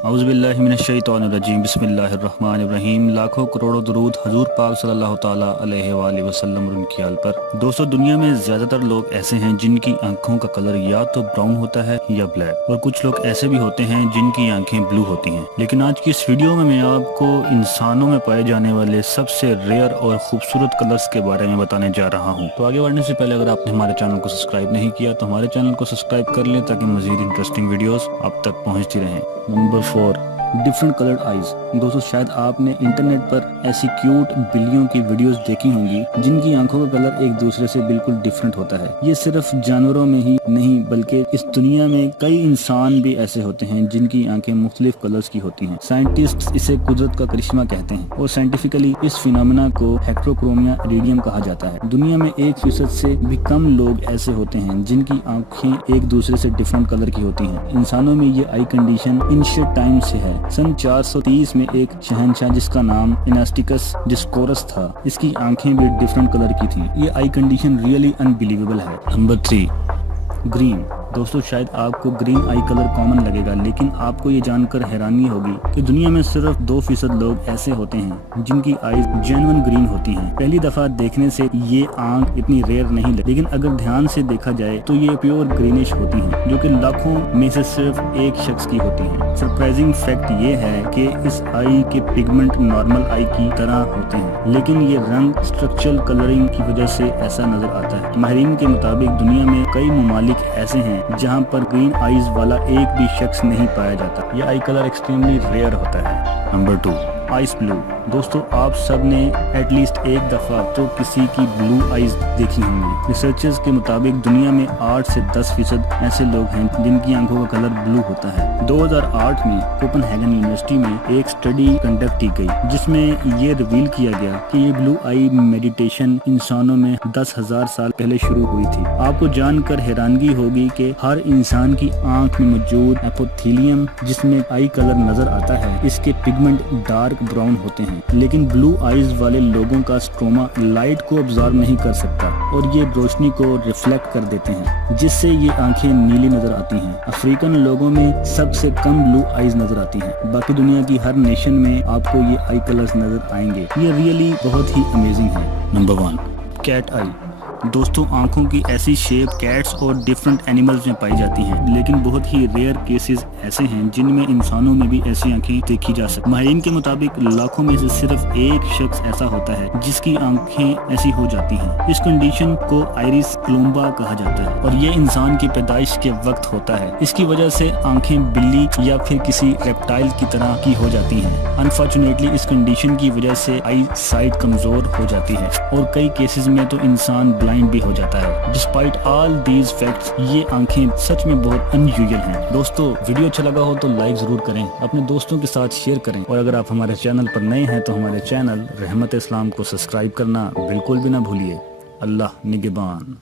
औज़ुबिल्लाहि मिनश्शैतानिर्रजीम बिस्मिल्लाहिर्रहमानिर्रहीम। लाखों करोड़ों दरूद हजूर पाक सल्लल्लाहु ताला अलैहि वालैहि वसल्लम और उनकी आल पर। दोस्तों, दुनिया में ज़्यादातर लोग ऐसे हैं जिनकी आंखों का कलर या तो ब्राउन होता है या ब्लैक, और कुछ लोग ऐसे भी होते हैं जिनकी आंखें ब्लू होती हैं। लेकिन आज की इस वीडियो में मैं आपको इंसानों में पाए जाने वाले सबसे रेयर और खूबसूरत कलर्स के बारे में बताने जा रहा हूँ। तो आगे बढ़ने से पहले अगर आपने हमारे चैनल को सब्सक्राइब नहीं किया तो हमारे चैनल को सब्सक्राइब कर लें ताकि मजीद इंटरेस्टिंग वीडियोस आप तक पहुँचती रहें। Number 4, different coloured eyes. दोस्तों, शायद आपने इंटरनेट पर ऐसी क्यूट बिल्लियों की वीडियोस देखी होंगी जिनकी आंखों का कलर एक दूसरे से बिल्कुल डिफरेंट होता है। ये सिर्फ जानवरों में ही नहीं बल्कि इस दुनिया में कई इंसान भी ऐसे होते हैं जिनकी आंखें मुख्तलिफ कलर्स की होती हैं। साइंटिस्ट इसे कुदरत का करिश्मा कहते हैं और साइंटिफिकली इस फिनोमेना को हेट्रोक्रोमिया इरिडियम कहा जाता है। दुनिया में 1% से भी कम लोग ऐसे होते हैं जिनकी आंखें एक दूसरे से डिफरेंट कलर की होती हैं। इंसानों में ये आई कंडीशन एंशिएंट टाइम से है। सन 430 में एक शहंशाह जिसका नाम इनास्टिकस डिस्कोरस था, इसकी आंखें भी डिफरेंट कलर की थी। ये आई कंडीशन रियली अनबिलीवेबल है। Number 3, green. दोस्तों, शायद आपको ग्रीन आई कलर कॉमन लगेगा, लेकिन आपको ये जानकर हैरानी होगी कि दुनिया में सिर्फ 2% लोग ऐसे होते हैं जिनकी आईज जेन्युइन ग्रीन होती हैं। पहली दफा देखने से ये आंख इतनी रेयर नहीं लगती, लेकिन अगर ध्यान से देखा जाए तो ये प्योर ग्रीनिश होती हैं, जो कि लाखों में से सिर्फ एक शख्स की होती हैं। सरप्राइजिंग फैक्ट ये है कि इस आई के पिगमेंट नॉर्मल आई की तरह होते हैं, लेकिन ये रंग स्ट्रक्चरल कलरिंग की वजह से ऐसा नजर आता है। माहिरीन के मुताबिक दुनिया में कई ममालिक ऐसे हैं जहां पर ग्रीन आईज वाला एक भी शख्स नहीं पाया जाता। यह आई कलर एक्सट्रीमली रेयर होता है। Number 2, ice blue. दोस्तों, आप सब ने एटलीस्ट एक दफा तो किसी की ब्लू आईज देखी होंगी। रिसर्चर्स के मुताबिक दुनिया में 8 से 10% ऐसे लोग हैं जिनकी आंखों का कलर ब्लू होता है। 2008 में कोपेनहेगन यूनिवर्सिटी में एक स्टडी कंडक्ट की गई जिसमें ये रिवील किया गया कि ये ब्लू आई मेडिटेशन इंसानों में 10,000 साल पहले शुरू हुई थी। आपको जानकर हैरानगी होगी कि हर इंसान की आंख में मौजूद एपोथेलियम जिसमें आई कलर नजर आता है, इसके पिगमेंट डार्क ब्राउन होते हैं, लेकिन ब्लू आईज वाले लोगों का स्ट्रोमा लाइट को ऑब्जर्व नहीं कर सकता और ये रोशनी को रिफ्लेक्ट कर देते हैं, जिससे ये आंखें नीली नजर आती हैं। अफ्रीकन लोगों में सबसे कम ब्लू आईज नजर आती हैं। बाकी दुनिया की हर नेशन में आपको ये आई कलर्स नजर आएंगे। ये रियली बहुत ही अमेजिंग है। नंबर 1, कैट आई। दोस्तों, आंखों की ऐसी शेप कैट्स और डिफरेंट एनिमल्स में पाई जाती हैं, लेकिन बहुत ही रेयर केसेस ऐसे हैं जिनमें इंसानों में भी ऐसी आंखें देखी जा सकती। माहिरीन के मुताबिक लाखों में से सिर्फ एक शख्स ऐसा होता है जिसकी आंखें ऐसी हो जाती हैं। इस कंडीशन को आइरिस क्लोम्बा कहा जाता है और ये इंसान की पैदाइश के वक्त होता है। इसकी वजह से आंखें बिल्ली या फिर किसी रेप्टाइल की तरह की हो जाती हैं। अनफॉर्चुनेटली इस कंडीशन की वजह से आई साइट कमजोर हो जाती है और कई केसेस में तो इंसान ब्लाइंड भी हो जाता है। डिस्पाइट ऑल दीज फैक्ट्स, ये आंखें सच में बहुत अनयूजुअल हैं। दोस्तों, वीडियो अच्छा लगा हो तो लाइक जरूर करें, अपने दोस्तों के साथ शेयर करें, और अगर आप हमारे चैनल पर नए हैं तो हमारे चैनल रहमत इस्लाम को सब्सक्राइब करना बिल्कुल भी ना भूलिए। अल्लाह निगहबान।